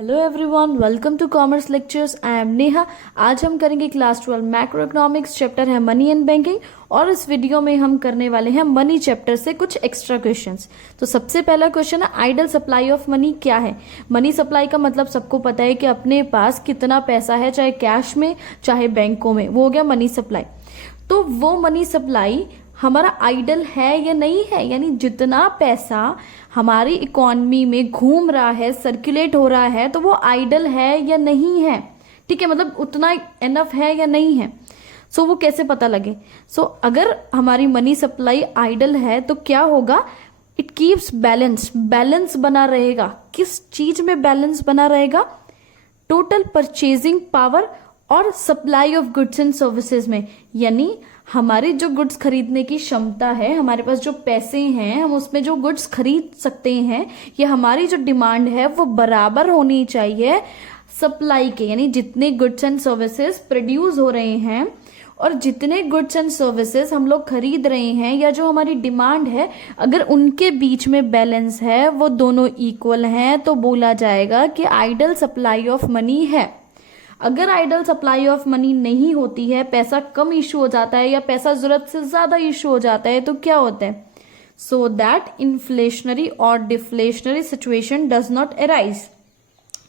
Hello everyone, welcome to commerce lectures. I am Neha. आज हम करेंगे क्लास 12 मैक्रो इकोनॉमिक्स, चैप्टर है मनी एंड बैंकिंग। और इस वीडियो में हम करने वाले हैं मनी चैप्टर से कुछ एक्स्ट्रा क्वेश्चंस। तो सबसे पहला क्वेश्चन है, आइडल सप्लाई ऑफ मनी क्या है। मनी सप्लाई का मतलब सबको पता है कि अपने पास कितना पैसा है, चाहे कैश में चाहे बैंकों में, वो हो गया मनी सप्लाई। तो वो मनी सप्लाई हमारा आइडल है या नहीं है, यानी जितना पैसा हमारी इकोनॉमी में घूम रहा है, सर्कुलेट हो रहा है, तो वो आइडल है या नहीं है। ठीक है, मतलब उतना एनफ है या नहीं है। सो वो कैसे पता लगे। अगर हमारी मनी सप्लाई आइडल है तो क्या होगा, इट कीप्स बैलेंस बना रहेगा। किस चीज में बैलेंस बना रहेगा, टोटल परचेजिंग पावर और supply of goods and services में। यानी हमारी जो गुड्स खरीदने की क्षमता है, हमारे पास जो पैसे हैं, हम उसमें जो गुड्स खरीद सकते हैं, ये हमारी जो डिमांड है वो बराबर होनी चाहिए सप्लाई के। यानी जितने गुड्स एंड सर्विसेज प्रोड्यूस हो रहे हैं और जितने गुड्स एंड सर्विसेज हम लोग खरीद रहे हैं, या जो हमारी डिमांड है, अगर उनके बीच में बैलेंस है, वो दोनों इक्वल हैं, तो बोला जाएगा कि आइडल सप्लाई ऑफ मनी है। अगर आइडल सप्लाई ऑफ मनी नहीं होती है, पैसा कम इशू हो जाता है या पैसा जरूरत से ज्यादा इशू हो जाता है, तो क्या होता है, सो दैट इन्फ्लेशनरी और deflationary situation does not arise.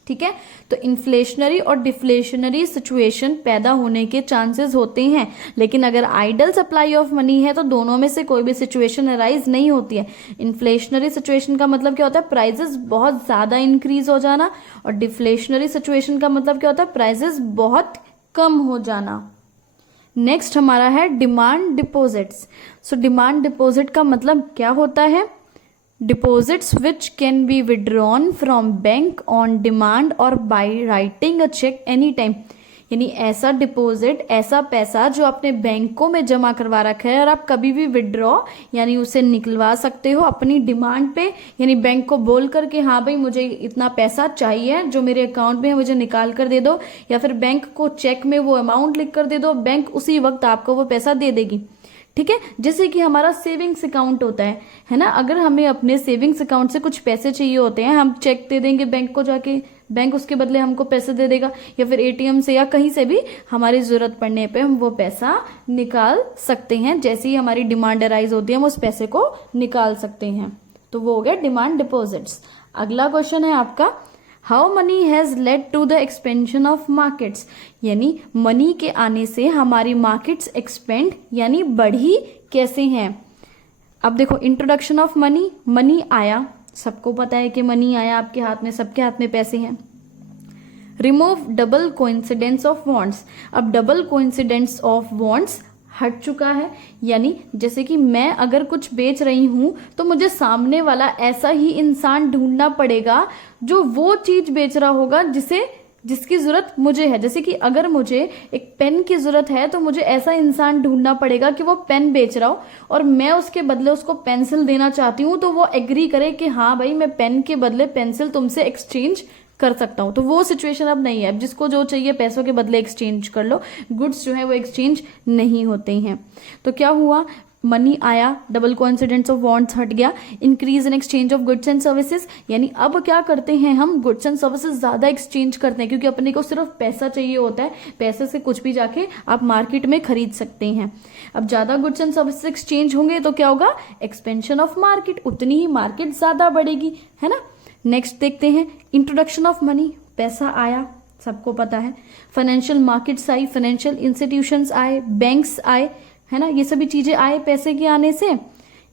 ठीक है, तो इन्फ्लेशनरी और डिफ्लेशनरी सिचुएशन पैदा होने के चांसेस होते हैं। लेकिन अगर आइडल सप्लाई ऑफ मनी है तो दोनों में से कोई भी सिचुएशन अराइज नहीं होती है। इन्फ्लेशनरी सिचुएशन का मतलब क्या होता है, प्राइसेस बहुत ज्यादा इंक्रीज हो जाना, और डिफ्लेशनरी सिचुएशन का मतलब क्या होता है, प्राइसेस बहुत कम हो जाना। नेक्स्ट हमारा है डिमांड डिपॉजिट्स। डिमांड डिपॉजिट का मतलब क्या होता है, deposits which can be withdrawn from bank on demand और by writing a cheque any time. यानी ऐसा डिपॉजिट, ऐसा पैसा जो आपने बैंकों में जमा करवा रखा है और आप कभी भी विड्रॉ यानी उसे निकलवा सकते हो अपनी डिमांड पे। यानी बैंक को बोल करके, हाँ भाई मुझे इतना पैसा चाहिए जो मेरे अकाउंट में है, मुझे निकाल कर दे दो, या फिर बैंक को चेक में वो अमाउंट लिख कर दे दो, बैंक उसी वक्त आपको वो पैसा दे देगी। ठीक है, जैसे कि हमारा सेविंग्स अकाउंट होता है ना। अगर हमें अपने सेविंग्स अकाउंट से कुछ पैसे चाहिए होते हैं, हम चेक दे देंगे बैंक को जाके, बैंक उसके बदले हमको पैसे दे देगा, या फिर एटीएम से या कहीं से भी हमारी जरूरत पड़ने पे हम वो पैसा निकाल सकते हैं। जैसे ही हमारी डिमांड अराइज होती है, हम उस पैसे को निकाल सकते हैं। तो वो हो गया डिमांड डिपॉजिट्स। अगला क्वेश्चन है आपका, how money has led to the expansion of markets. यानी मनी के आने से हमारी मार्केट्स एक्सपेंड यानी बढ़ी कैसे हैं। अब देखो, इंट्रोडक्शन ऑफ मनी, मनी आया, सबको पता है कि मनी आया आपके हाथ में, सबके हाथ में पैसे हैं। Remove double coincidence of bonds. अब डबल कोइंसिडेंस ऑफ बॉन्ड्स हट चुका है। यानी जैसे कि मैं अगर कुछ बेच रही हूं तो मुझे सामने वाला ऐसा ही इंसान ढूंढना पड़ेगा जो वो चीज बेच रहा होगा जिसकी जरूरत मुझे है। जैसे कि अगर मुझे एक पेन की जरूरत है तो मुझे ऐसा इंसान ढूंढना पड़ेगा कि वो पेन बेच रहा हो और मैं उसके बदले उसको पेंसिल देना चाहती हूँ, तो वो एग्री करे कि हाँ भाई मैं पेन के बदले पेंसिल तुमसे एक्सचेंज कर सकता हूं। तो वो सिचुएशन अब नहीं है। अब जिसको जो चाहिए पैसों के बदले एक्सचेंज कर लो, गुड्स जो है वो एक्सचेंज नहीं होते हैं। तो क्या हुआ, मनी आया, डबल कोइंसिडेंस ऑफ बॉन्ड्स हट गया, increase in exchange of goods and services. यानी अब क्या करते हैं हम, गुड्स एंड सर्विसेज ज्यादा एक्सचेंज करते हैं, क्योंकि अपने को सिर्फ पैसा चाहिए होता है, पैसे से कुछ भी जाके आप मार्केट में खरीद सकते हैं। अब ज्यादा गुड्स एंड सर्विसेज एक्सचेंज होंगे तो क्या होगा, एक्सपेंशन ऑफ मार्केट, उतनी ही मार्केट ज्यादा बढ़ेगी, है ना। नेक्स्ट देखते हैं, इंट्रोडक्शन ऑफ मनी, पैसा आया, सबको पता है। फाइनेंशियल मार्केट्स आई, फाइनेंशियल इंस्टीट्यूशंस आए, बैंक्स आए, है ना, ये सभी चीजें आए पैसे के आने से।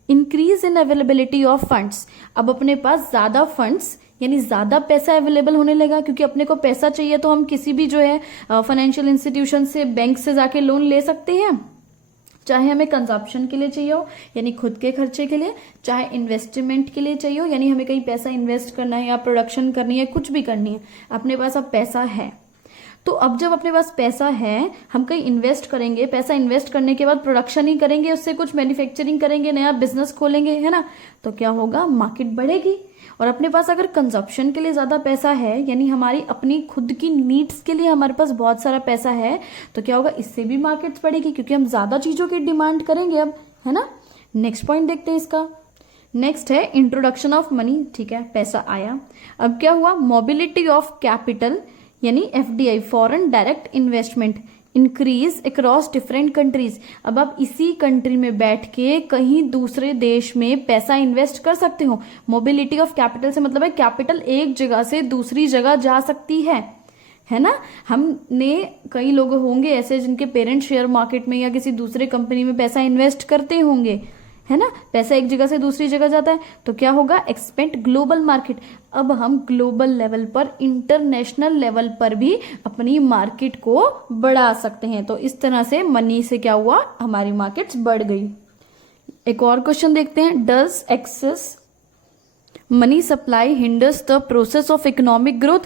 Increase in availability of funds. अब अपने पास ज्यादा फंड्स यानी ज्यादा पैसा अवेलेबल होने लगा, क्योंकि अपने को पैसा चाहिए तो हम किसी भी जो है फाइनेंशियल इंस्टीट्यूशन से, बैंक से जाके लोन ले सकते हैं। चाहे हमें कंजप्शन के लिए चाहिए हो यानी खुद के खर्चे के लिए, चाहे इन्वेस्टमेंट के लिए चाहिए हो यानी हमें कहीं पैसा इन्वेस्ट करना है या प्रोडक्शन करनी है, कुछ भी करनी है, अपने पास अब पैसा है। तो अब जब अपने पास पैसा है, हम कहीं इन्वेस्ट करेंगे, पैसा इन्वेस्ट करने के बाद प्रोडक्शन ही करेंगे, उससे कुछ मैन्युफैक्चरिंग करेंगे, नया बिजनेस खोलेंगे, है ना, तो क्या होगा, मार्केट बढ़ेगी। और अपने पास अगर कंजप्शन के लिए ज्यादा पैसा है, यानी हमारी अपनी खुद की नीड्स के लिए हमारे पास बहुत सारा पैसा है, तो क्या होगा, इससे भी मार्केट्स बढ़ेगी, क्योंकि हम ज्यादा चीजों की डिमांड करेंगे अब, है ना। नेक्स्ट पॉइंट देखते हैं इसका, नेक्स्ट है इंट्रोडक्शन ऑफ मनी, ठीक है, पैसा आया। अब क्या हुआ, मोबिलिटी ऑफ कैपिटल यानी FDI, foreign direct investment, increase across different countries. अब आप इसी कंट्री में बैठ के कहीं दूसरे देश में पैसा इन्वेस्ट कर सकते हो। मोबिलिटी ऑफ कैपिटल से मतलब है कैपिटल एक जगह से दूसरी जगह जा सकती है ना। हमने कई लोग होंगे ऐसे जिनके पेरेंट्स शेयर मार्केट में या किसी दूसरे कंपनी में पैसा इन्वेस्ट करते होंगे, है ना। पैसा एक जगह से दूसरी जगह जाता है तो क्या होगा, एक्सपेंड ग्लोबल मार्केट। अब हम ग्लोबल लेवल पर, इंटरनेशनल लेवल पर भी अपनी मार्केट को बढ़ा सकते हैं। तो इस तरह से मनी से क्या हुआ, हमारी मार्केट्स बढ़ गई। एक और क्वेश्चन देखते हैं, does excess money supply hinders the process of economic growth.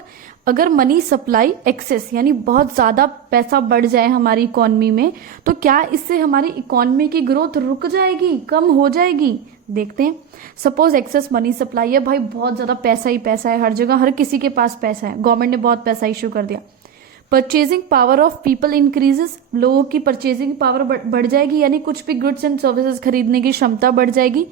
अगर मनी सप्लाई एक्सेस यानी बहुत ज्यादा पैसा बढ़ जाए हमारी इकोनॉमी में तो क्या इससे हमारी इकोनॉमी की ग्रोथ रुक जाएगी, कम हो जाएगी। देखते हैं, सपोज एक्सेस मनी सप्लाई है, भाई बहुत ज्यादा पैसा ही पैसा है, हर जगह हर किसी के पास पैसा है, गवर्नमेंट ने बहुत पैसा इशू कर दिया। Purchasing power of people increases, लोगों की परचेजिंग पावर बढ़ जाएगी यानी कुछ भी गुड्स एंड सर्विसेज खरीदने की क्षमता बढ़ जाएगी।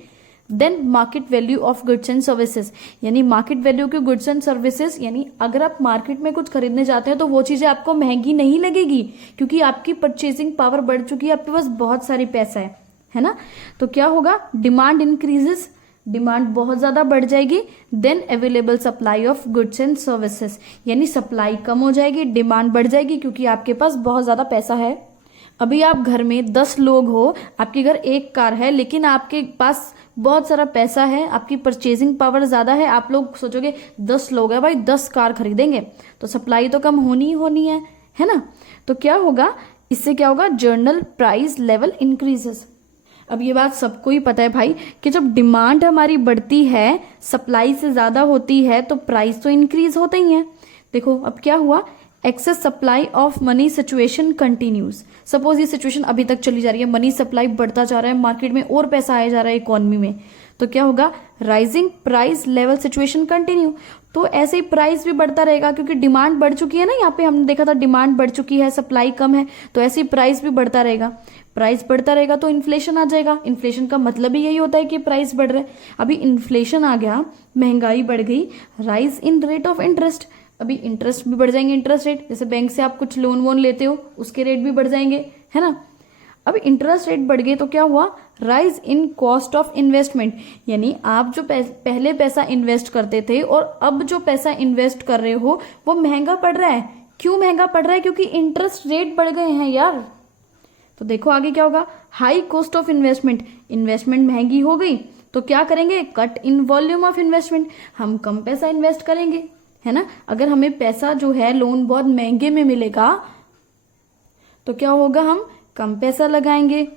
Then market value of goods and services, यानी मार्केट वैल्यू के गुड्स एंड सर्विसेज, यानी अगर आप मार्केट में कुछ खरीदने जाते हैं तो वो चीजें आपको महंगी नहीं लगेगी क्योंकि आपकी परचेजिंग पावर बढ़ चुकी है, आपके पास बहुत सारी पैसा है ना। तो क्या होगा, डिमांड इंक्रीजेस, डिमांड बहुत ज्यादा बढ़ जाएगी। Then available supply of goods and services, यानी सप्लाई कम हो जाएगी, डिमांड बढ़ जाएगी क्योंकि आपके पास बहुत ज्यादा पैसा है। अभी आप घर में 10 लोग हो, आपके घर एक कार है लेकिन आपके पास बहुत सारा पैसा है, आपकी परचेजिंग पावर ज्यादा है, आप लोग सोचोगे 10 लोग हैं भाई 10 कार खरीदेंगे, तो सप्लाई तो कम होनी ही होनी है ना। तो क्या होगा, इससे क्या होगा, जर्नल प्राइस लेवल इंक्रीजेस। अब ये बात सबको ही पता है भाई कि जब डिमांड हमारी बढ़ती है, सप्लाई से ज्यादा होती है तो प्राइस तो इंक्रीज होते ही है। देखो अब क्या हुआ, excess supply of money situation continues. Suppose ये सिचुएशन अभी तक चली जा रही है, मनी सप्लाई बढ़ता जा रहा है, मार्केट में और पैसा आया जा रहा है इकोनॉमी में, तो क्या होगा, rising price level situation continue. तो ऐसे ही प्राइस भी बढ़ता रहेगा क्योंकि डिमांड बढ़ चुकी है ना, यहाँ पे हमने देखा था डिमांड बढ़ चुकी है, सप्लाई कम है, तो ऐसे ही प्राइस भी बढ़ता रहेगा। प्राइस बढ़ता रहेगा तो इन्फ्लेशन आ जाएगा, इन्फ्लेशन का मतलब ही यही होता है कि प्राइस बढ़ रहा है। अभी इन्फ्लेशन आ गया, महंगाई बढ़ गई, rise in rate of interest, अभी इंटरेस्ट भी बढ़ जाएंगे, इंटरेस्ट रेट, जैसे बैंक से आप कुछ लोन वोन लेते हो उसके रेट भी बढ़ जाएंगे, है ना। अब इंटरेस्ट रेट बढ़ गए तो क्या हुआ, rise in cost of investment, यानी आप जो पहले पैसा इन्वेस्ट करते थे और अब जो पैसा इन्वेस्ट कर रहे हो वो महंगा पड़ रहा है। क्यों महंगा पड़ रहा है, क्योंकि इंटरेस्ट रेट बढ़ गए हैं यार। तो देखो आगे क्या होगा, high cost of investment, investment महंगी हो गई तो क्या करेंगे, cut in volume of investment, हम कम पैसा इन्वेस्ट करेंगे, है ना। अगर हमें पैसा जो है लोन बहुत महंगे में मिलेगा तो क्या होगा, हम कम पैसा लगाएंगे।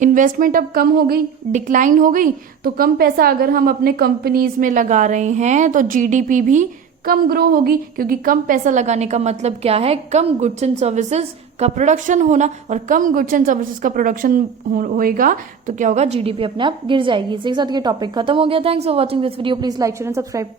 इन्वेस्टमेंट अब कम हो गई, डिक्लाइन हो गई, तो कम पैसा अगर हम अपने कंपनीज में लगा रहे हैं तो जीडीपी भी कम ग्रो होगी, क्योंकि कम पैसा लगाने का मतलब क्या है, कम गुड्स एंड सर्विसेज का प्रोडक्शन होना, और कम गुड्स एंड सर्विसेज का प्रोडक्शन होएगा तो क्या होगा, जीडीपी अपने आप गिर जाएगी। इसी के साथ ये टॉपिक खत्म हो गया। Thanks for watching this video, please like share and subscribe.